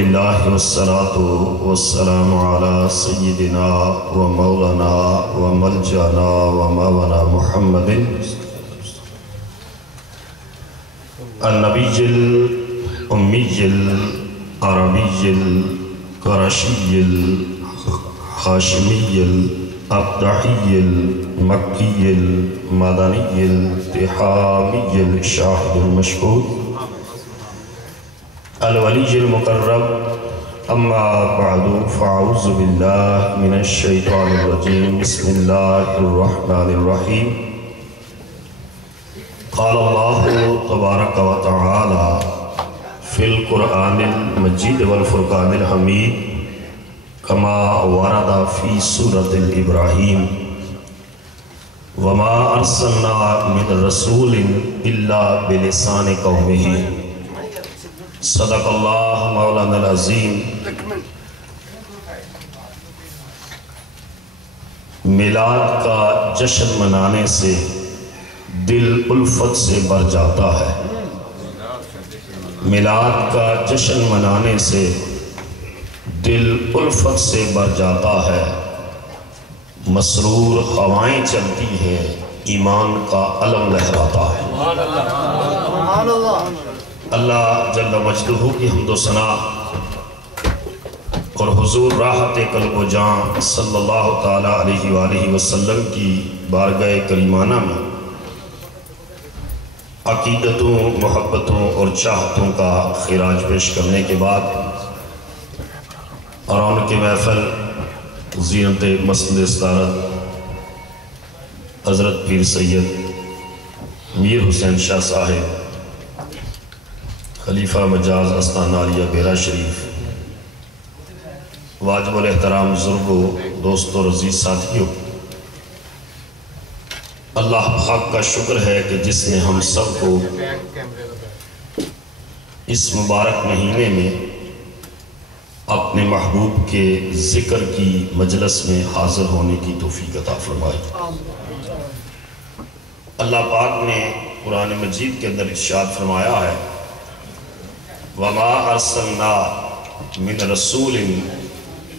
اللہ والصلاة والسلام علی سیدنا و مولانا و ملجانا و مولانا محمد النبی الامی العربی القرشی الحاشمی الابتحی المکی المدنی التحامی الشاہد المشہود الولی المقرب اما بعد فاعوذ باللہ من الشیطان الرجیم بسم اللہ الرحمن الرحیم قال اللہ تبارک و تعالی فی القرآن المجید والفرقان الحمید کما ورد فی سورة الابراہیم وما ارسلنا من رسول الا بلسان قومہ صدق اللہ مولانا العظیم۔ میلاد کا جشن منانے سے دل الفت سے بھر جاتا ہے۔ میلاد کا جشن منانے سے دل الفت سے بھر جاتا ہے۔ مسرور ہوائیں چلتی ہیں، ایمان کا علم لہراتا ہے۔ اللہ جل مجدہ کی حمد و ثنا اور حضور راحت قلب و جان صلی اللہ تعالیٰ علیہ وآلہ وسلم کی بارگاہ کریمانہ میں عقیدتوں، محبتوں اور چاہتوں کا خراج پیش کرنے کے بعد اور ان کے محفل زینت مسجد صدارت حضرت پیر سید میر حسین شاہ صاحب خلیفہ مجاز استان عالیہ بیرا شریف، واجب الاحترام بزرگوں، دوستوں اور عزیز ساتھیوں، اللہ پاک کا شکر ہے کہ جس نے ہم سب کو اس مبارک مہینے میں اپنے محبوب کے ذکر کی مجلس میں حاضر ہونے کی توفیق عطا فرمائی۔ اللہ پاک نے قرآن مجید کے اندر ارشاد فرمایا ہے وَمَا أَرْسَلْنَا مِنْ رَسُولٍ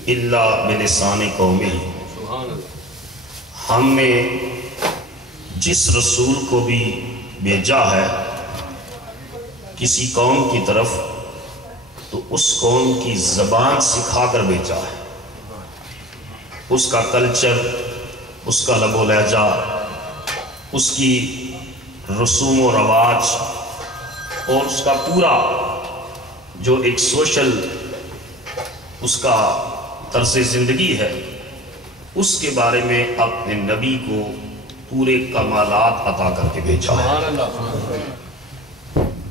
إِلَّا بِلِسَانِ قَوْمِهِ، ہم نے جس رسول کو بھی بھیجا ہے کسی قوم کی طرف تو اس قوم کی زبان سکھا کر بھیجا ہے، اس کا کلچر، اس کا لب و لہجہ، اس کی رسوم و رواج اور اس کا پورا جو ایک سوشل اس کا طرز زندگی ہے، اس کے بارے میں اپنے نبی کو پورے کمالات عطا کر کے بھیجا ہے۔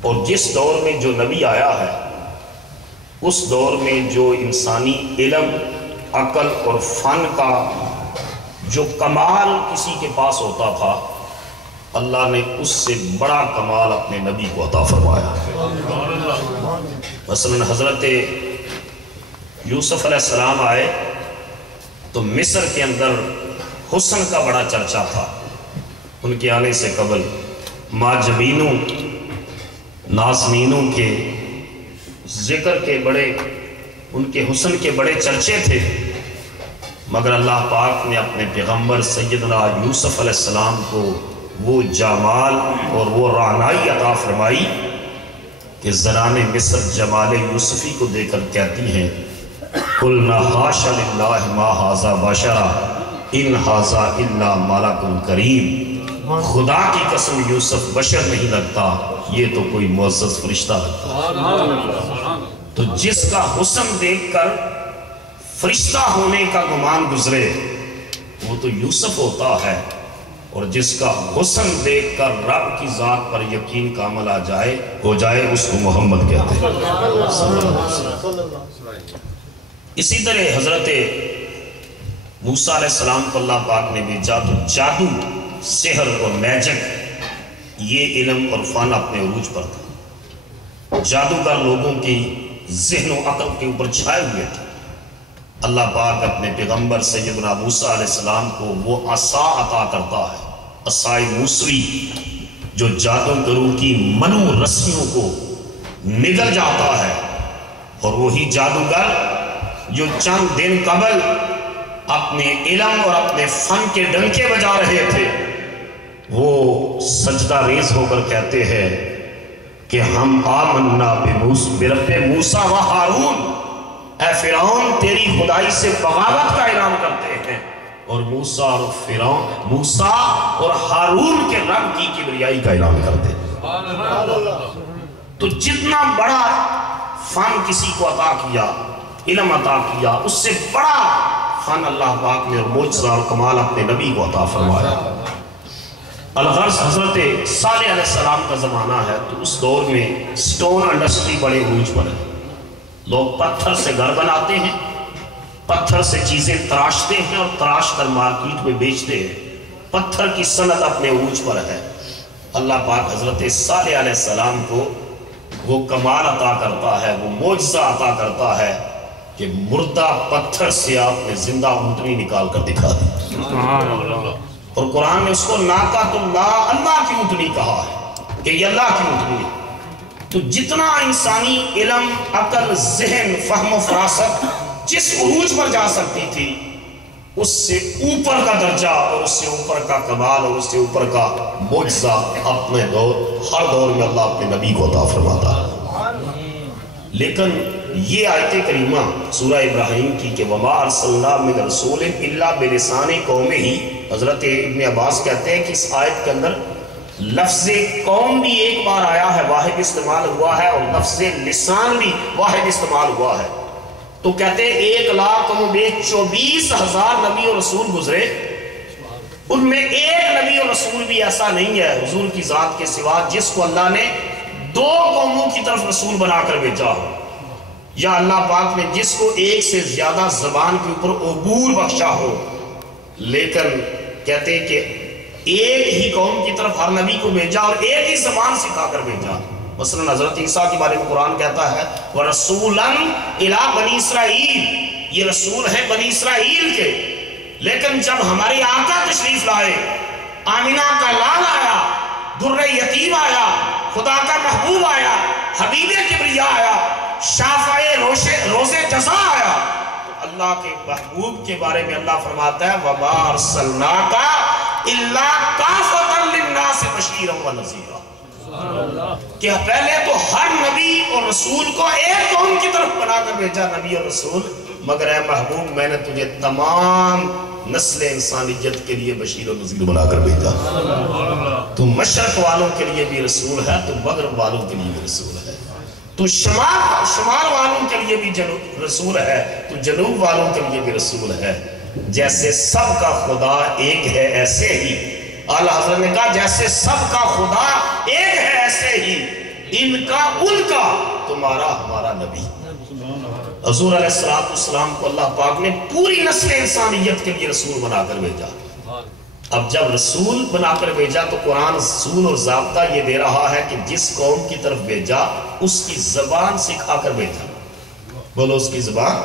اور جس دور میں جو نبی آیا ہے اس دور میں جو انسانی علم، عقل اور فن کا جو کمال کسی کے پاس ہوتا تھا، اللہ نے اس سے بڑا کمال اپنے نبی کو عطا فرمایا۔ مثلا حضرت یوسف علیہ السلام آئے تو مصر کے اندر حسن کا بڑا چرچا تھا۔ ان کے آنے سے قبل ماجبینوں، نازنینوں کے ذکر کے بڑے، ان کے حسن کے بڑے چرچے تھے، مگر اللہ پاک نے اپنے پیغمبر سیدنا یوسف علیہ السلام کو وہ جمال اور وہ رعنائی عطا فرمائی کہ زنان مصر جمال یوسفی کو دے کر کہتی ہیں قُلْنَا حَاشَ لِلَّهِ مَا هَذَا بَشَرًا إِنْ هَذَا إِلَّا مَلَكٌ كَرِيمٌ، خدا کی قسم یوسف بشر نہیں لگتا، یہ تو کوئی معزز فرشتہ لگتا۔ تو جس کا حسن دیکھ کر فرشتہ ہونے کا گمان گزرے وہ تو یوسف ہوتا ہے، اور جس کا حسن دیکھ کر رب کی ذات پر یقین کامل ہو جائے اس کو محمد کہتے ہیں۔ اسی طرح حضرت موسیٰ علیہ السلام کو اللہ پاک نے بھیجا تو جادو، سحر اور میجک یہ علم اور فن اپنے عروج پر تھا۔ جادوگر لوگوں کی ذہن و عقل کے اوپر چھائے ہوئے تھے۔ اللہ پاک اپنے پیغمبر سیدنا موسیٰ علیہ السلام کو وہ عصا عطا کرتا ہے، عصائے موسوی، جو جادوگروں کی منو رسیوں کو نگل جاتا ہے، اور وہی جادوگر جو چند دن قبل اپنے علم اور اپنے فن کے ڈنکے بجا رہے تھے، وہ سجدہ ریز ہو کر کہتے ہیں کہ ہم آمنا برب موسیٰ و ہارون، اے فرعون تیری خدائی سے بغاوت کا اعلان کرتے ہیں، اور موسیٰ اور ہارون کے رب کی کبریائی کا اعلان کرتے ہیں۔ تو جتنا بڑا فن کسی کو عطا کیا، علم عطا کیا، اس سے بڑا فن اللہ پاک نے اور معجزہ اور کمال اپنے نبی کو عطا فرمایا۔ الغرض حضرت صالح علیہ السلام کا زمانہ ہے، تو اس دور میں سٹون انڈسٹری بڑے عروج پر ہے۔ لوگ پتھر سے گھر بناتے ہیں، پتھر سے چیزیں تراشتے ہیں اور تراش کر مارکیٹ میں بیچتے ہیں۔ پتھر کی صنعت اپنے عروج پر ہے۔ اللہ پاک حضرت صالح علیہ السلام کو وہ کمال عطا کرتا ہے، وہ معجزہ عطا کرتا ہے کہ مردہ پتھر سے آپ نے زندہ اونٹنی نکال کر دکھا دی، اور قرآن نے اس کو ناقۃ اللہ، اللہ کی اونٹنی کہا ہے کہ یہ اللہ کی اونٹنی ہے۔ تو جتنا انسانی علم، عقل، ذہن، فہم و فراست جس عروج پر جا سکتی تھی، اس سے اوپر کا درجہ اور اس سے اوپر کا کمال اور اس سے اوپر کا معجزہ اپنے دور، ہر دور میں اللہ اپنے نبی کو عطا فرماتا ہے۔ لیکن یہ آیت کریمہ سورہ ابراہیم کی کہ وَمَا أَرْسَلْنَا مِنَ رَسُولٍ إِلَّا بِلِسَانِ قَوْمِهِ، حضرت ابن عباس کہتے ہیں کہ اس آیت کے اندر لفظ قوم بھی ایک بار آیا ہے، واحد استعمال ہوا ہے، اور لفظ لسان بھی واحد استعمال ہوا ہے۔ تو کہتے ہیں 1,24,000 نبی اور رسول گزرے، ان میں ایک نبی اور رسول بھی ایسا نہیں ہے حضور کی ذات کے سوا جس کو اللہ نے 2 قوموں کی طرف رسول بنا کر بھیجا ہو، یا اللہ پاک نے جس کو ایک سے زیادہ زبان کے اوپر عبور بخشا ہو۔ لیکن کہتے ہیں کہ ایک ہی قوم کی طرف ہر نبی کو بھیجا اور ایک ہی زبان سکھا کر بھیجا۔ مثلا حضرت عیسیٰ کے بارے میں قرآن کہتا ہے وَرَسُولًا إِلَىٰ بَنِي إِسرائِیل، یہ رسول ہیں بنی اسرائیل کے۔ لیکن جب ہمارے آقا تشریف لائے، آمینہ کا لال آیا، در یتیم آیا، خدا کا محبوب آیا، حبیب کبریا آیا، شافع روز جزا آیا، تو اللہ کے محبوب کے بارے میں اللہ فرماتا ہے وَمَا أَرْسَلْنَاكَ إِلَّا كَافَةً لِلنَّاسِ بَشِيرًا وَنَذِيرًا، کہ پہلے تو ہر نبی اور رسول کو ایک قوم کی طرف بنا کر بھیجا نبی اور رسول، مگر اے محبوب میں نے تجھے تمام نسل انسانیت کے لیے بشیر و نذیر بنا کر بھیجا۔ تو مشرق والوں کے لیے بھی رسول ہے، تو مغرب والوں کے لیے بھی رسول ہے، تو شمال والوں کے لیے بھی رسول ہے، تو جنوب والوں کے لیے بھی رسول ہے۔ جیسے سب کا خدا ایک ہے ایسے ہی اعلیٰ حضرت نے کہا جیسے سب کا خدا ایک ہے ایسے ہی ان کا ان کا تمہارا ہمارا نبی۔ حضور علیہ السلام کو اللہ پاک نے پوری نسل انسانیت کے لیے رسول بنا کر بھیجا۔ اب جب رسول بنا کر بھیجا تو قرآن اصول اور ضابطہ یہ دے رہا ہے کہ جس قوم کی طرف بھیجا اس کی زبان سکھا کر بھیجا۔ بولو اس کی زبان،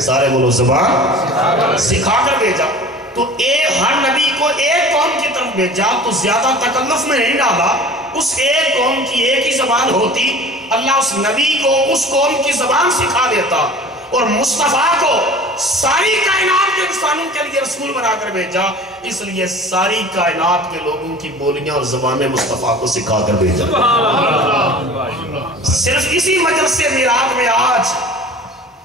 سارے بولو زبان سکھا کر بھیجا۔ تو ہر نبی کو ایک قوم کی طرف بھیجا تو زیادہ تکلف میں نہیں ڈالا، اس ایک قوم کی ایک ہی زبان ہوتی، اللہ اس نبی کو اس قوم کی زبان سکھا دیتا، اور مصطفیٰ کو ساری کائنات کے انسانوں کے لیے رسول بنا کر بھیجا، اس لیے ساری کائنات کے لوگوں کی بولیاں اور زبانیں مصطفیٰ کو سکھا کر بھیجا۔ صرف اسی مجلس سے میلاد میں آج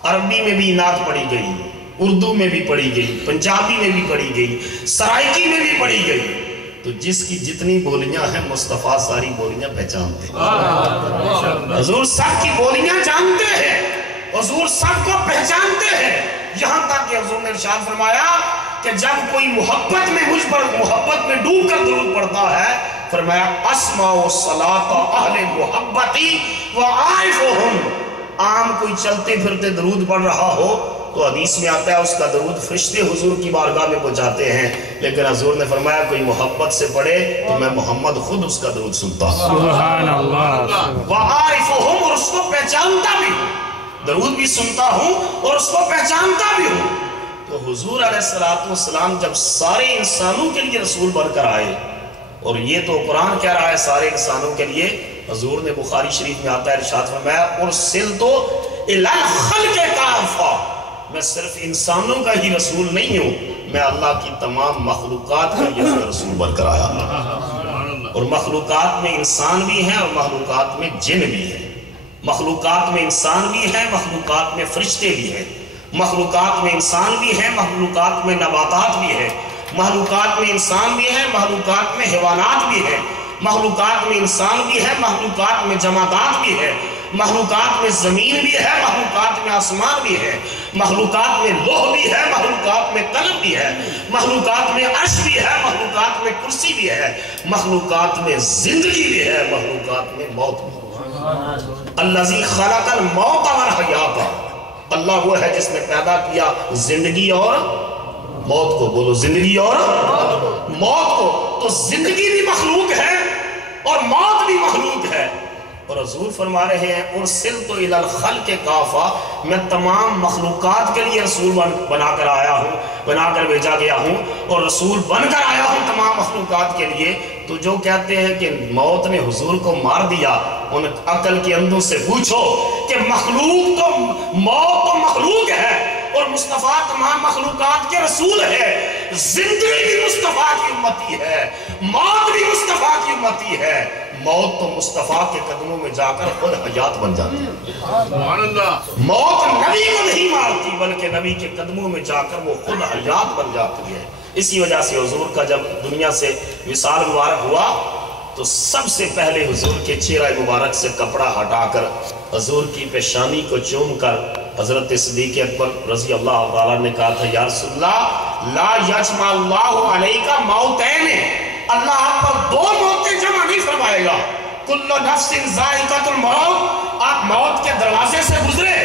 عربی میں بھی نعت پڑھی گئی، اردو میں بھی پڑھی گئی، پنجابی میں بھی پڑھی گئی، سرائکی میں بھی پڑھی گئی۔ تو جس کی جتنی بولیاں ہیں مصطفیٰ ساری بولیاں پہچانتے ہیں، حضور سب کی بولیاں جانتے ہیں، حضور سب کو پہچانتے ہیں، یہاں تک کہ حضور نے ارشاد فرمایا کہ جب کوئی محبت میں مجھ پر محبت میں ڈوب کر درود پڑھتا ہے، فرمایا اسمع صلاۃ اہل محبتی وعارفہم، عام کوئی چلتے پھرتے درود پڑھ رہا ہو تو حدیث میں آتا ہے اس کا درود فرشتے حضور کی بارگاہ میں پہنچاتے ہیں، لیکن حضور نے فرمایا کوئی محبت سے پڑھے تو میں محمد خود اس کا درود سنتا ہوں، سبحان اللہ، وعارفہم، اور اس کو پہچانتا بھی، درود بھی سنتا ہوں اور اس کو پہچانتا بھی ہوں۔ تو حضور علیہ السلام جب سارے انسانوں کے لیے رسول بن کر آئے، اور یہ تو قرآن کہہ رہا ہے سارے انسانوں کے لیے، حضور نے بخاری شریف میں آتا ہے ارشاد فرمایا ارسلتو الی الخلق کافہ، میں صرف انسانوں کا ہی رسول نہیں ہوں، میں اللہ کی تمام مخلوقات کا یہ رسول بن کر آیا ہوں۔ اور مخلوقات میں انسان بھی ہیں اور مخلوقات میں جن بھی ہیں، مخلوقات میں انسان بھی ہیں، مخلوقات میں فرشتے بھی ہیں، مخلوقات میں انسان بھی ہیں، مخلوقات میں نباتات بھی ہیں، مخلوقات میں انسان بھی ہیں، مخلوقات میں حیوانات بھی ہیں، مخلوقات میں انسان بھی ہے، مخلوقات میں جمادات بھی ہے، مخلوقات میں زمین بھی ہے، مخلوقات میں آسمان بھی ہے، مخلوقات میں لوح بھی ہے، مخلوقات میں قلم بھی ہے، مخلوقات میں عرش بھی ہے، مخلوقات میں کرسی بھی ہے، مخلوقات میں زندگی بھی ہے، مخلوقات میں موت بھی ہے۔ الذی خلق الموت والحیات، اللہ وہ ہے جس نے پیدا کیا زندگی اور موت کو، بولو زندگی اور موت کو۔ تو زندگی بھی مخلوق ہے اور موت بھی مخلوق ہے، اور حضور فرما رہے ہیں ارسلت الی الخلق کافہ، میں تمام مخلوقات کے لیے رسول بنا کر آیا ہوں، بنا کر بھیجا گیا ہوں، اور رسول بن کر آیا ہوں تمام مخلوقات کے لیے۔ تو جو کہتے ہیں کہ موت نے حضور کو مار دیا، ان عقل کے اندھوں سے پوچھو کہ مخلوق تو موت تو مخلوق ہے اور مصطفیٰ تمام مخلوقات کے رسول ہے، زندگی بھی مصطفیٰ کی امتی ہے، موت بھی مصطفیٰ کی امتی ہے۔ موت تو مصطفیٰ کے قدموں میں جا کر خود حیات بن جاتی ہے۔ موت نبی کو نہیں مارتی بلکہ نبی کے قدموں میں جا کر وہ خود حیات بن جاتی ہے۔ اسی وجہ سے حضور کا جب دنیا سے وصال مبارک ہوا تو سب سے پہلے حضور کے چہرہ مبارک سے کپڑا ہٹا کر حضور کی پیشانی کو چوم کر حضرت صدیق اکبر رضی اللہ تعالیٰ نے کہا تھا یا رسول اللہ لا یجمع اللہ علیکہ موتین، اللہ آپ پر دو موتیں جمع نہیں فرمائے گا، کل نفس ذائقۃ الموت، آپ موت کے دروازے سے گزرے،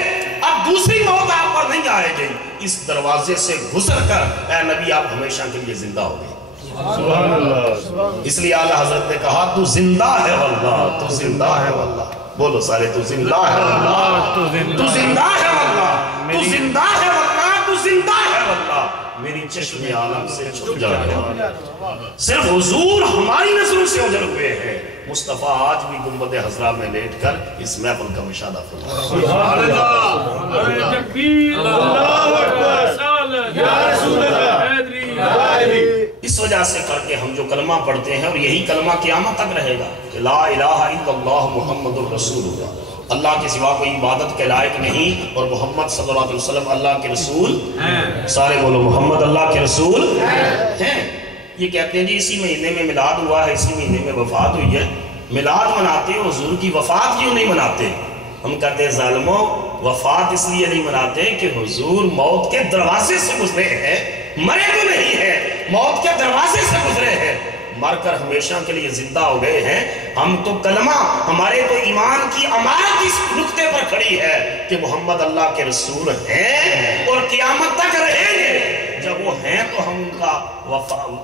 اب دوسری موت آپ پر نہیں آئے گی، اس دروازے سے گزر کر اے نبی آپ ہمیشہ کے لیے زندہ ہو گئے۔ سبحان اللہ۔ اس لیے اعلیٰ حضرت نے کہا تو زندہ ہے واللہ، تو زندہ ہے واللہ، بولو سارے تو زندہ ہے واللہ، تو زندہ ہے واللہ، تو زندہ ہے واللہ، تو زندہ ہے واللہ، میری چشم عالم سے چھپ جانے والا، صرف حضور ہماری نظروں سے اجل ہوئے ہیں۔ مصطفیٰ آج بھی گنبد حضرہ میں لیٹ کر اس محفل کا مشاہدہ فرما رہے ہیں۔ سبحان اللہ، تکبیر، اللہ اکبر، یا رسول اللہ۔ اس وجہ سے کر کے ہم جو کلمہ پڑھتے ہیں اور یہی کلمہ قیامت تک رہے گا کہ لا الہ الا اللہ محمد الرسول اللہ، اللہ کے سوا کوئی عبادت کے لائق نہیں اور محمد صلی اللہ علیہ وسلم اللہ کے رسول ہیں۔ سارے بولو محمد اللہ کے رسول ہیں۔ یہ کہتے ہیں جی اسی مہینے میں میلاد ہوا ہے، اسی مہینے میں وفات ہوئی ہے، میلاد مناتے ہو حضور کی وفات کیوں نہیں مناتے؟ ہم کہتے ہیں ظالموں وفات اس لیے نہیں مناتے کہ حضور موت کے دروازے سے گزرے ہیں، مرے تو نہیں ہیں، موت کے دروازے سے گزرے ہیں، مر کر ہمیشہ کے لیے زندہ ہو گئے ہیں۔ ہم تو کلمہ، ہمارے تو ایمان کی امانت اس نقطے پر کھڑی ہے کہ محمد اللہ کے رسول ہیں اور قیامت تک رہیں گے۔ جب وہ ہیں تو ہم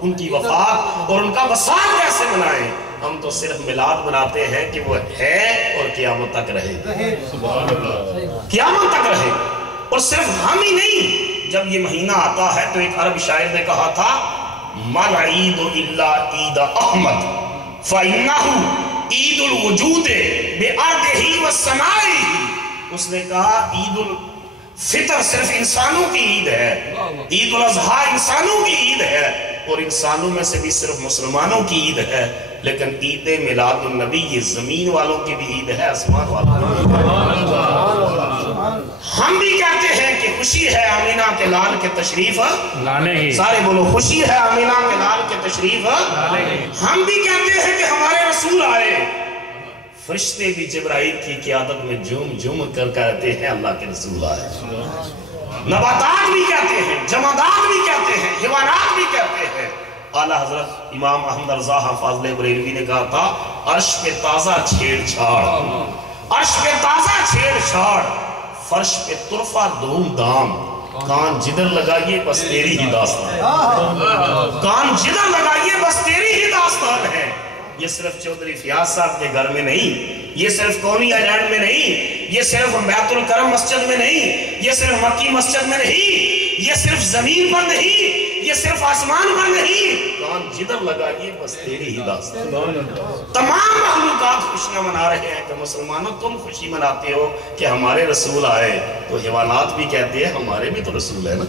ان کی وفات اور ان کا وصال کیسے منائیں؟ ہم تو صرف میلاد مناتے ہیں کہ وہ ہے اور قیامت تک رہے، قیامت تک رہے۔ اور صرف ہم ہی نہیں، جب یہ مہینہ آتا ہے تو ایک عرب شاعر نے کہا تھا مَا الْعِيدُ إِلَّا عِيدَ أَحْمَدِ فَإِنَّهُ عِيدُ الْوُجُودِ بِأَرْضِهِ وَالسَّمَائِهِ۔ اس نے کہا عید الفطر صرف انسانوں کی عید ہے، عید الاضحیٰ انسانوں کی عید ہے، اور انسانوں میں سے بھی صرف مسلمانوں کی عید ہے، لیکن عید میلاد النبی یہ زمین والوں کی بھی عید ہے، آسمان والوں کی بھی ہے۔ ہم بھی کہتے ہیں کہ خوشی ہے آمینہ کے لال کے تشریف لانے کی، سارے بولو خوشی ہے آمینہ کے لال کے تشریف لانے کی۔ ہم بھی کہتے ہیں کہ ہمارے رسول آئے، فرشتے بھی جبرائیل کی قیادت میں جھوم جھوم کر کہتے ہیں اللہ کے رسول آئے۔ نباتات بھی کہتے ہیں، جمادات بھی کہتے ہیں، حیوانات بھی کہتے ہیں۔ اعلیٰ حضرت امام احمد رضا فاضل بریلوی نے کہا تھا عرش پہ تازہ چھیڑ چھاڑ، عرش پہ تازہ چھیڑ چھاڑ، فرش پہ طرفہ دھوم دھام، کان جدھر لگائیے بس تیری ہی داستان، کان جدھر لگائیے بس تیری ہی داستان ہے۔ یہ صرف چودھری فیاض صاحب کے گھر میں نہیں، یہ صرف قومی ایلینڈ میں نہیں، یہ صرف بیت الکرم مسجد میں نہیں، یہ صرف مکی مسجد میں نہیں، یہ صرف زمین پر نہیں، یہ صرف آسمان پر نہیں، کان جدھر لگائیے بس تیری ہی داستان۔ تمام مخلوقات خوشیاں منا رہے ہیں کہ مسلمانوں تم خوشی مناتے ہو کہ ہمارے رسول آئے، تو حیوانات بھی کہتے ہیں ہمارے بھی تو رسول ہے نا،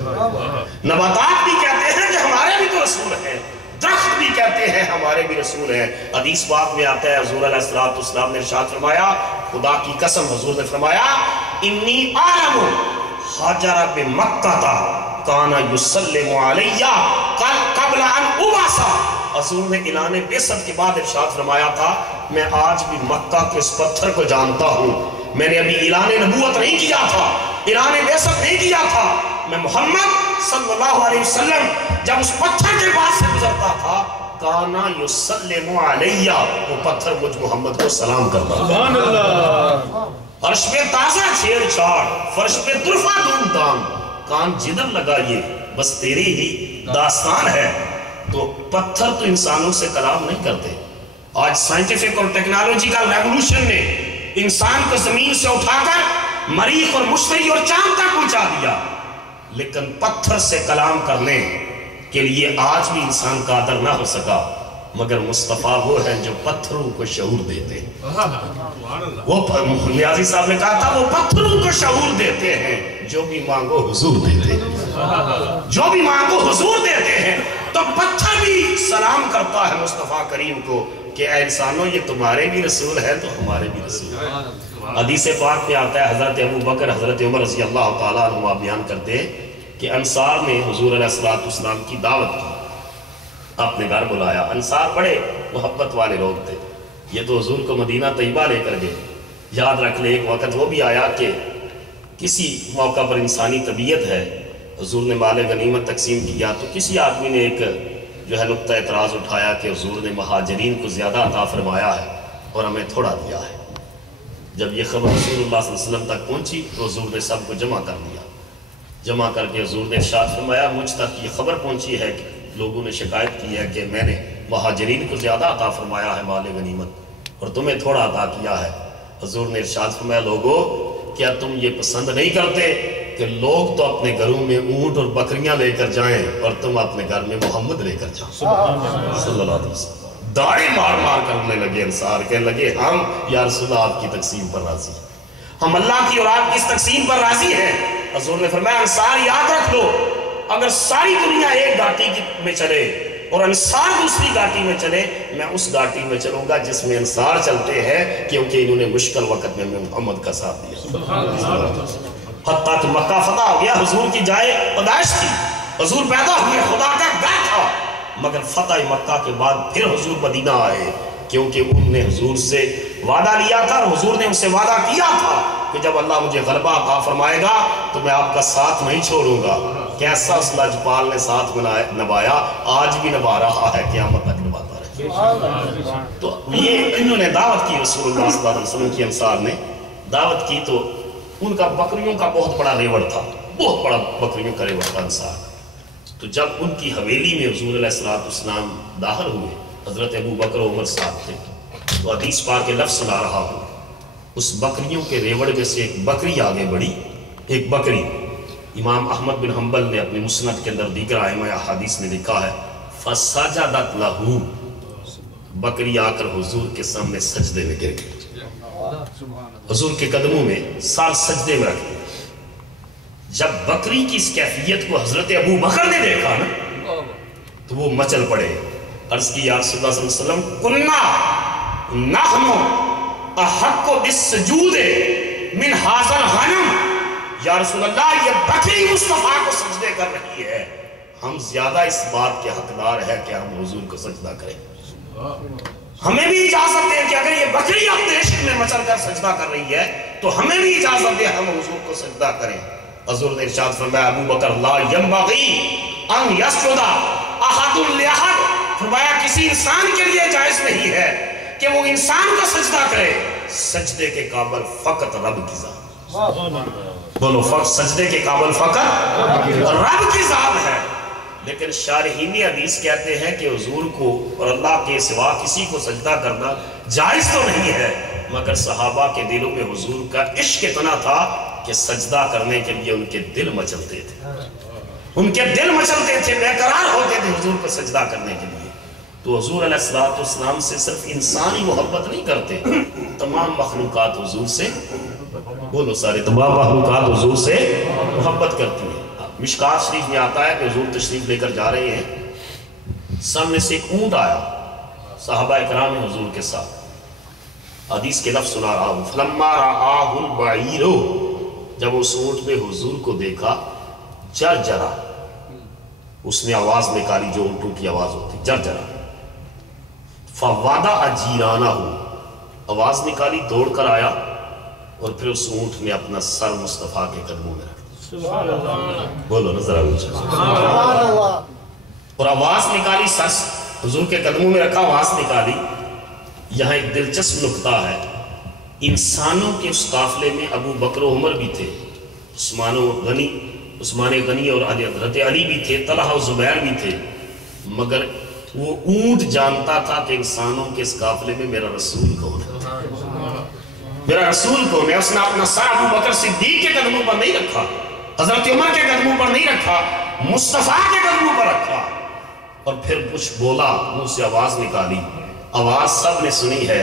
نباتات بھی کہتے ہیں کہ ہمارے بھی تو رسول ہیں، درخت بھی کہتے ہیں ہمارے بھی رسول ہیں۔ حدیث پاک میں آتا ہے حضور علیہ السلام نے ارشاد فرمایا، خدا کی قسم حضور نے فرمایا، انی عالم حجر بمکہ کانا یسلم علیہ قبل ان ابعث۔ حضور نے اعلان بعثت کے بعد ارشاد فرمایا تھا، میں آج بھی مکہ کے اس پتھر کو جانتا ہوں، میں نے ابھی اعلان نبوت نہیں کیا تھا، اعلان بعثت نہیں کیا تھا، میں محمد صلی اللہ علیہ وسلم جب اس پتھر کے پاس سے گزرتا تھا، کانا یسلم علیہ، وہ پتھر مجھ محمد کو سلام کرتا تھا۔ سبحان اللہ۔ عرش پہ تازہ چھیڑ چھاڑ، فرش پہ طرفہ دھوم دھام، کان جدھر لگائیے بس تیری ہی داستان ہے۔ تو پتھر تو انسانوں سے کلام نہیں کرتے۔ آج سائنٹیفک اور ٹیکنالوجیکل ریولوشن نے انسان کو زمین سے اٹھا کر مریخ اور مشتری اور چاند تک پہنچا دیا، لیکن پتھر سے کلام کرنے کے لیے آج بھی انسان قادر نہ ہو سکا، مگر مصطفیٰ وہ ہیں جو پتھروں کو شعور دیتے ہیں۔ وہ نیازی صاحب نے کہا تھا وہ پتھروں کو شعور دیتے ہیں، جو بھی مانگو حضور دیتے ہیں، جو بھی مانگو حضور دیتے ہیں۔ تو پتھر بھی سلام کرتا ہے مصطفیٰ کریم کو کہ اے انسانوں یہ تمہارے بھی رسول ہے تو ہمارے بھی رسول ہے۔ حدیث پاک میں آتا ہے حضرت ابو بکر حضرت عمر رضی اللہ تعالیٰ عنہ بیان کرتے ہیں کہ انصار نے حضور علیہ السلام کی دعوت کی، اپنے گھر بلایا۔ انصار بڑے محبت والے لوگ تھے، یہ تو حضور کو مدینہ طیبہ لے کر گئے۔ یاد رکھ لے ایک وقت وہ بھی آیا کہ کسی موقع پر انسانی طبیعت ہے، حضور نے مال غنیمت تقسیم کیا تو کسی آدمی نے ایک جو ہے نقطہ اعتراض اٹھایا کہ حضور نے مہاجرین کو زیادہ عطا فرمایا ہے اور ہمیں تھوڑا دیا ہے۔ جب یہ خبر رسول اللہ صلی اللہ علیہ وسلم تک پہنچی تو حضور نے سب کو جمع کر دیا، جمع کر کے حضور نے ارشاد فرمایا مجھ تک یہ خبر پہنچی ہے کہ لوگوں نے شکایت کی ہے کہ میں نے مہاجرین کو زیادہ عطا فرمایا ہے مال غنیمت اور تمہیں تھوڑا عطا کیا ہے۔ حضور نے ارشاد فرمایا لوگو کیا تم یہ پسند نہیں کرتے کہ لوگ تو اپنے گھروں میں اونٹ اور بکریاں لے کر جائیں اور تم اپنے گھر میں محمد لے کر جاؤ صلی اللہ علیہ وسلم۔ داڑھی مار مار کرنے لگے انصار، کہنے لگے ہم یا رسول اللہ آپ کی تقسیم پر راضی ہیں، ہم اللہ کی اور آپ کی اس تقسیم پر راضی ہیں۔ حضور نے فرمایا انصار یاد رکھ لو اگر ساری دنیا ایک گاٹی میں چلے اور انصار دوسری گاٹی میں چلے، میں اس گاٹی میں چلوں گا جس میں انصار چلتے ہیں، کیونکہ انہوں نے مشکل وقت میں محمد کا ساتھ دیا۔ حتیٰ کہ مکہ فتح ہو گیا، حضور کی جائے پیدائش تھی، حضور پیدا ہوئے، خدا کا گھر تھا، مگر فتح مکہ کے بعد پھر حضور مدینہ آئے، کیونکہ انہوں نے حضور سے وعدہ لیا تھا اور حضور نے ان سے وعدہ کیا تھا کہ جب اللہ مجھے غلبہ عطا فرمائے گا تو میں آپ کا ساتھ نہیں چھوڑوں گا۔ کیسا اس لاجپال نے ساتھ نبھایا، آج بھی نبھا رہا ہے، قیامت تک نبھاتا رہے۔ تو یہ انہوں نے دعوت کی، رسول اللہ صلی اللہ علیہ وسلم کی انصار نے دعوت کی، تو ان کا بکریوں کا بہت بڑا ریوڑ تھا، بہت بڑا بکریوں کا ریوڑ تھا انصار۔ تو جب ان کی حویلی میں حضور علیہ السلام داخل ہوئے، حضرت ابو بکر و عمر صاحب تھے، تو حدیث پاک کے لفظ سنا رہا ہوں، اس بکریوں کے ریوڑ میں سے ایک بکری آگے بڑھی، ایک بکری۔ امام احمد بن حنبل نے اپنی مسند کے اندر دیگر ائمہ احادیث نے لکھا ہے فَسَجَدَتْ لَهُ، بکری آ کر حضور کے سامنے سجدے میں گر گئی، حضور کے قدموں میں سال سجدے میں رکھ دیا۔ جب بکری کی اس کیفیت کو حضرت ابو بکر نے دیکھا نا تو وہ مچل پڑے، عرض کی یا رسول اللہ صلی اللہ علیہ وسلم کُنَّا نَحْنُ اَحَقُّ بِالسُّجُودِ مِنْ هَذَا الْغَنَمِ، یا رسول اللہ یہ بکری مصطفیٰ کو سجدے کر رہی ہے، ہم زیادہ اس بات کے حقدار ہے کہ ہم حضور کو سجدہ کریں، ہمیں بھی اجازت دیں کہ اگر یہ بکری اپنے عشق میں مچل کر سجدہ کر رہی ہے تو ہمیں بھی اجازت دیں ہم حضور کو سجدہ کریں۔ حضور نے ارشاد فرمایا ابو بکر لا ينبغي ان يسجد احد لاحد، فرمایا کسی انسان کے لیے جائز نہیں ہے کہ وہ انسان کو سجدہ کرے، سجدے کے قابل فقط رب کی ذات، بولو فقط سجدے کے قابل فقط رب کی ذات ہے۔ لیکن شارحین حدیث کہتے ہیں کہ حضور کو اور اللہ کے سوا کسی کو سجدہ کرنا جائز تو نہیں ہے، مگر صحابہ کے دلوں میں حضور کا عشق اتنا تھا کہ سجدہ کرنے کے لیے ان کے دل مچلتے تھے۔ ان کے دل مچلتے تھے، بے قرار ہوتے تھے حضور پر سجدہ کرنے کے لیے. تو حضور علیہ السلام سے صرف انسان ہی محبت نہیں کرتے، تمام مخلوقات حضور سے، بولو سارے، تمام مخلوقات حضور سے محبت کرتی ہیں. مشکات شریف میں آتا ہے کہ حضور تشریف لے کر جا رہے ہیں، سامنے سے ایک اونٹ آیا، صحابہ اکرام حضور کے ساتھ. حدیث کے لفظ سنا رہا ہوں، فلما رآہ البعیر، جب اس اونٹ میں حضور کو دیکھا، جرجرا، اس نے آواز نکالی جو اونٹوں کی آواز ہوتی، جرجرا. فوادع جیرانہ، آواز نکالی، دوڑ کر آیا، اور پھر اس اونٹ نے اپنا سر مصطفیٰ کے قدموں میں رکھ، بولو نا ذرا اونچا، اور آواز نکالی، سر حضور کے قدموں میں رکھا، آواز نکالی. یہاں ایک دلچسپ نکتہ ہے، انسانوں کے اس قافلے میں ابو بکر و عمر بھی تھے، عثمان غنی اور حضرت علی بھی تھے، طلحہ و زبیر بھی تھے، مگر وہ اونٹ جانتا تھا کہ انسانوں کے اس قافلے میں میرا رسول کون ہے، میرا رسول کون ہے. اس نے اپنا سر ابو بکر صدیق کے قدموں پر نہیں رکھا، حضرت عمر کے قدموں پر نہیں رکھا، مصطفیٰ کے قدموں پر رکھا. اور پھر کچھ بولا، منہ سے آواز نکالی. آواز سب نے سنی ہے،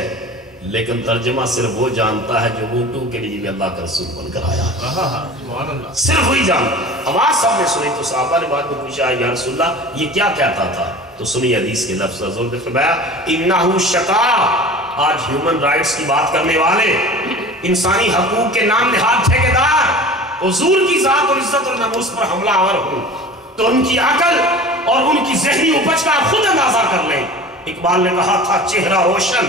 لیکن ترجمہ صرف وہ جانتا ہے جو اونٹوں کے لیے بھی اللہ کا رسول بن کر آیا، صرف وہی جانتا. آواز سب نے سنی. تو صحابہ نے بعد میں پوچھا، یا رسول اللہ یہ کیا کہتا تھا؟ تو سنی حدیث کے لفظ، حضور نے فرمایا، انہو شقا. آج ہیومن رائٹس کی بات کرنے والے، انسانی حقوق کے نام نہاد ٹھیکیدار حضور کی ذات اور عزت اور ناموس پر حملہ آور ہوں تو ان کی عقل اور ان کی ذہنی اپج کا خود اندازہ کر لیں. اقبال نے کہا تھا، چہرہ روشن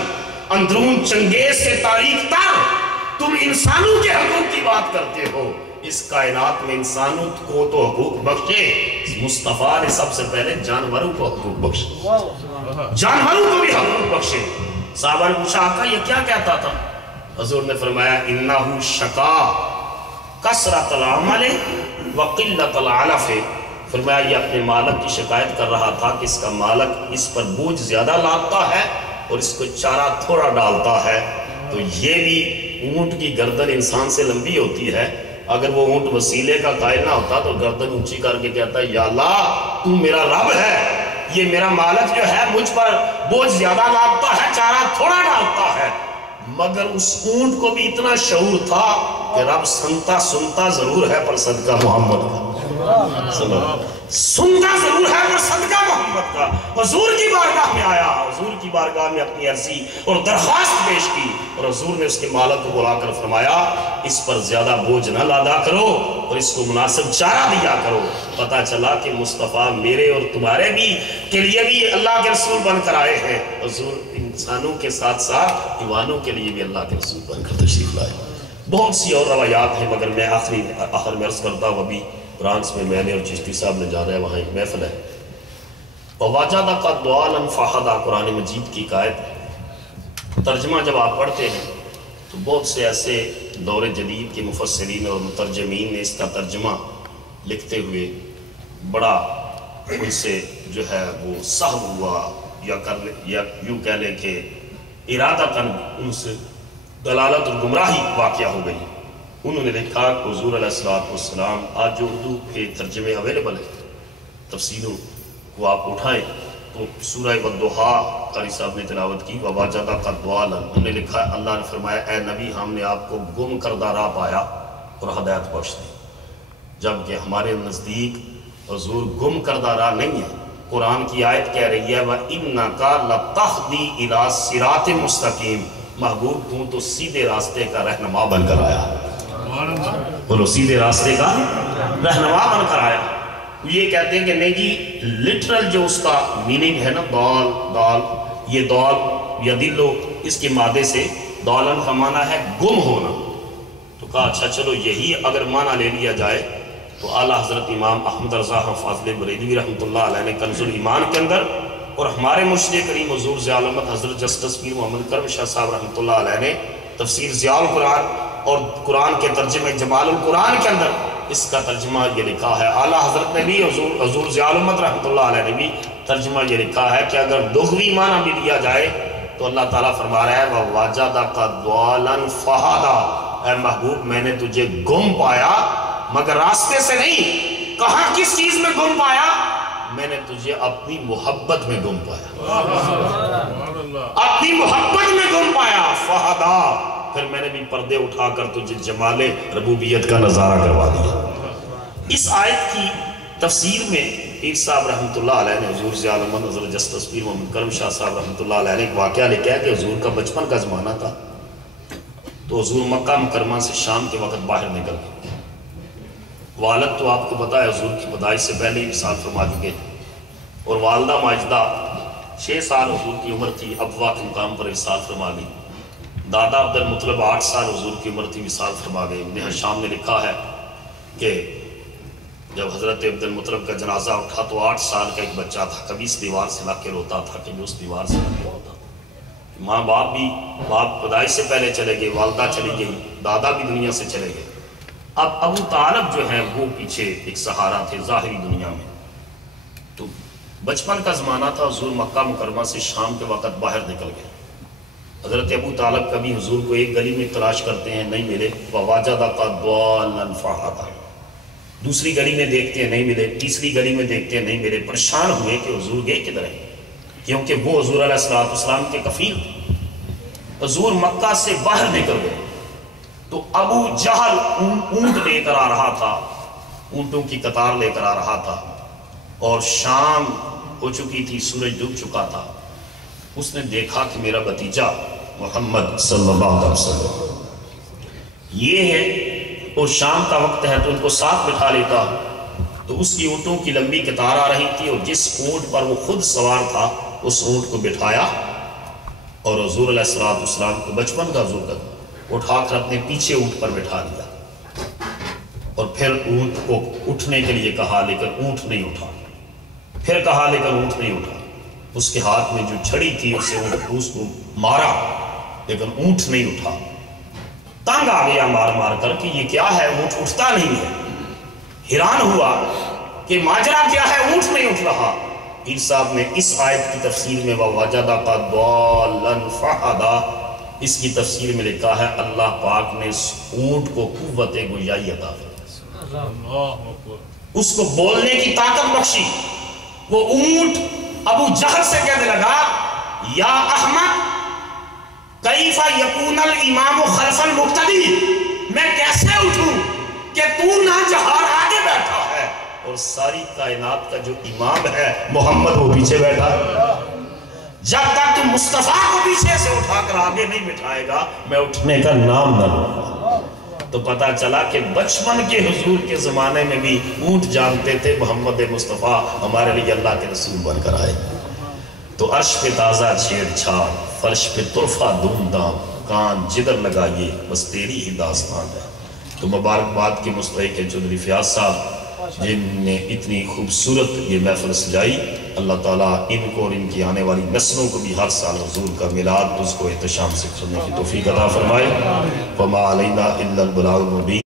اندرون چنگیز سے تاریخ تر، تم انسانوں کے حقوق کی بات کرتے ہو. اس کائنات میں انسانوں کو تو حقوق بخشے، مصطفیٰ نے سب سے پہلے جانوروں کو حقوق بخشے، جانوروں کو بھی حقوق بخشے. صحابہ نے پوچھا، آقا یہ کیا کہتا تھا؟ حضور نے فرمایا، انہو شقا کثرت العمل وقلت العلف. فرمایا یہ اپنے مالک کی شکایت کر رہا تھا کہ اس کا مالک اس پر بوجھ زیادہ لاتا ہے اور اس کو چارہ تھوڑا ڈالتا ہے. تو یہ بھی، اونٹ کی گردن انسان سے لمبی ہوتی ہے، اگر وہ اونٹ وسیلے کا قائل نہ ہوتا تو گردن اونچی کر کے کہتا ہے، یا اللہ تو میرا رب ہے، یہ میرا مالک جو ہے مجھ پر بوجھ زیادہ لاتا ہے، چارہ تھوڑا ڈالتا ہے. مگر اس اونٹ کو بھی اتنا شعور تھا کہ رب سنتا ضرور ہے پر صدقہ محمد کا، سنتا ضرور ہے پر صدقہ محمد کا. حضور کی بارگاہ میں آیا، حضور کی بارگاہ میں اپنی عرضی اور درخواست پیش کی، اور حضور نے اس کے مالک کو بلا کر فرمایا، اس پر زیادہ بوجھ نہ لادا کرو اور اس کو مناسب چارہ دیا کرو. پتا چلا کہ مصطفیٰ میرے اور تمہارے بھی کے لیے بھی اللہ کے رسول بن کر آئے ہیں. حضور انسانوں کے ساتھ ساتھ حیوانوں کے لیے بھی اللہ کے رسول بن کر تشریف لائے. بہت سی اور روایات ہیں، مگر میں آخر میں عرض کرتا ہوں، ابھی فرانس میں میں نے اور چشتی صاحب نے جانا ہے، وہاں ایک محفل ہے. وَوَجَدَكَ ضَالًا فَهَدَىٰ، قرآن مجید کی آیت. ترجمہ جب آپ پڑھتے ہیں تو بہت سے ایسے دور جدید کے مفسرین اور مترجمین نے اس کا ترجمہ لکھتے ہوئے بڑا ان سے جو ہے وہ سہو ہوا، یا یوں کہہ لیں کہ ارادتاً ان سے دلالت اور گمراہی واقع ہو گئی. انہوں نے لکھا کہ حضور علیہ السلام، آج جو اردو کے ترجمے اویلیبل ہیں، تفسیروں کو آپ اٹھائیں تو سورہ والضحیٰ قاری صاحب نے تلاوت کی، وَوَجَدَكَ ضَالًا، انہوں نے لکھا ہے اللہ نے فرمایا، اے نبی ہم نے آپ کو گم کردہ راہ پایا اور ہدایت بخش دی. جبکہ ہمارے نزدیک حضور گم کردہ راہ نہیں ہے. قرآن کی آیت کہہ رہی ہے، وَإِنَّكَ لَتَهْدِي إِلَىٰ صِرَاطٍ مُسْتَقِيمٍ، محبوب تو سیدھے راستے کا رہنما بن کر آیا. بولو، سیدھے راستے کا رہنما بن کر آیا. یہ کہتے ہیں کہ نہیں جی، لٹرل جو اس کا میننگ ہے نا، دال، یہ دال یا دلو، اس کے مادے سے دالن کا معنی ہے گم ہونا. تو کہا اچھا چلو یہی اگر معنی لے لیا جائے تو اعلیٰ حضرت امام احمد رضا فاضل بریلوی رحمۃ اللہ علیہ نے کنز الایمان کے اندر، اور ہمارے مرشد کریم حضور ضیاء العلمت حضرت جسٹس پیر محمد کرم شاہ صاحب رحمۃ اللہ علیہ نے تفسیر ضیاء القرآن اور قرآن کے ترجمہ جمال القرآن کے اندر اس کا ترجمہ یہ لکھا ہے. اعلیٰ حضرت نے بھی، حضور ضیاء العلمت رحمۃ اللہ علیہ نے بھی ترجمہ یہ لکھا ہے کہ اگر لغوی معنی بھی لیا جائے تو اللہ تعالیٰ فرما رہا ہے، وَوَجَدَكَ ضَالًا فَهَدَىٰ، اے محبوب میں نے تجھے گم پایا مگر راستے سے نہیں، کہاں کس چیز میں گم پایا؟ میں نے تجھے اپنی محبت میں گم پایا، اپنی محبت میں گم پایا۔ فہدا، پھر میں نے بھی پردے اٹھا کر تجھے جمال ربوبیت کا نظارہ کروا دیا۔ اس آیت کی تفسیر میں پیر صاحب رحمۃ اللہ علیہ نے حضور ضیاء العلوم حضرت جسٹس پیر محمد کرم شاہ صاحب رحمۃ اللہ علیہ نے ایک واقعہ لکھا ہے کہ حضور کا بچپن کا زمانہ تھا، تو حضور مکہ مکرمہ سے شام کے وقت باہر نکل گئے۔ والد تو آپ کو پتا ہے حضور کی پیدائش سے پہلے ہی وصال فرما چکے، اور والدہ ماجدہ 6 سال حضور کی عمر تھی، ابوا کے مقام پر وصال فرما گئی۔ دادا عبد المطلب 8 سال حضور کی عمر تھی، وصال فرما گئے۔ ابن حشام نے لکھا ہے کہ جب حضرت عبد المطلب کا جنازہ اٹھا تو 8 سال کا ایک بچہ تھا، کبھی اس دیوار سے لگ کے روتا تھا، کبھی اس دیوار سے لگ کے روتا تھا۔ ماں باپ پیدائش سے پہلے چلے گئے، والدہ چلی گئی، دادا بھی دنیا سے چلے گئے۔ اب ابو طالب جو ہیں وہ پیچھے ایک سہارا تھے ظاہری دنیا میں۔ تو بچپن کا زمانہ تھا، حضور مکہ مکرمہ سے شام کے وقت باہر نکل گئے۔ حضرت ابو طالب کبھی حضور کو ایک گلی میں تلاش کرتے ہیں، نہیں ملے، وَوَجَدَكَ ضَالًّا فَهَدَىٰ، دوسری گلی میں دیکھتے ہیں نہیں ملے، تیسری گلی میں دیکھتے ہیں نہیں ملے۔ پریشان ہوئے کہ حضور گئے کدھر ہیں، کیونکہ وہ حضور علیہ السلام کے کفیل تھے۔ حضور مکہ سے باہر نکل گئے تو ابو جہل اونٹ لے کر آ رہا تھا، اونٹوں کی قطار لے کر آ رہا تھا، اور شام ہو چکی تھی، سورج ڈوب چکا تھا۔ اس نے دیکھا کہ میرا بھتیجا محمد صلی اللہ علیہ وسلم یہ ہے، اور شام کا وقت ہے تو ان کو ساتھ بٹھا لیتا۔ تو اس کی اونٹوں کی لمبی قطار آ رہی تھی، اور جس اونٹ پر وہ خود سوار تھا اس اونٹ کو بٹھایا، اور حضور علیہ السلام کو بچپن کا حضور کا اٹھا کر اپنے پیچھے اونٹ پر بٹھا لیا، اور پھر اونٹ کو اٹھنے کے لیے کہا، لیکن اونٹ نہیں اٹھا، پھر کہا لیکن اونٹ نہیں اٹھا۔ اس کے ہاتھ میں جو چھڑی تھی اس سے اس کو مارا، لیکن اونٹ نہیں اٹھا۔ تنگ آ گیا مار مار کر کہ یہ کیا ہے، اونٹ اٹھتا نہیں ہے۔ حیران ہوا کہ ماجرا کیا ہے، اونٹ نہیں اٹھ رہا۔ پیر صاحب نے اس آیت کی تفسیر میں وَوَجَدَكَ ضَالًّا فَهَدَىٰ، اس کی تفسیر میں لکھا ہے اللہ پاک نے اس اونٹ کو قوت گویائی عطا فرمائی، اس کو بولنے کی طاقت بخشی۔ وہ اونٹ ابو جہل سے کہنے لگا، یا احمد کیف یکون الامام خلف المقتدی، میں کیسے اٹھوں کہ تو نہ جہار آگے بیٹھا ہے اور ساری کائنات کا جو امام ہے محمد وہ پیچھے بیٹھا ہے۔ جب تک تو مصطفیٰ کو پیچھے سے اٹھا کر آگے نہیں بٹھائے گا میں اٹھنے کا نام نہ لوں۔ تو پتا چلا کہ بچپن کے حضور کے زمانے میں بھی اونٹ جانتے تھے محمد مصطفیٰ ہمارے لیے اللہ کے رسول بن کر آئے۔ تو عرش پہ تازہ چھیڑ چھاڑ، فرش پہ طرفہ دھوم دھام، کان جدھر لگائیے بس تیری ہی داستان ہے۔ تو مبارکباد کے مستحق ہے چودھری فیاض صاحب جن نے اتنی خوبصورت یہ محفل سجائی۔ اللہ تعالیٰ ان کو اور ان کی آنے والی نسلوں کو بھی ہر سال حضور کا میلاد اس کو احتشام سے سننے کی توفیق عطا فرمائے۔ وما علینا الا البلاغ المبین۔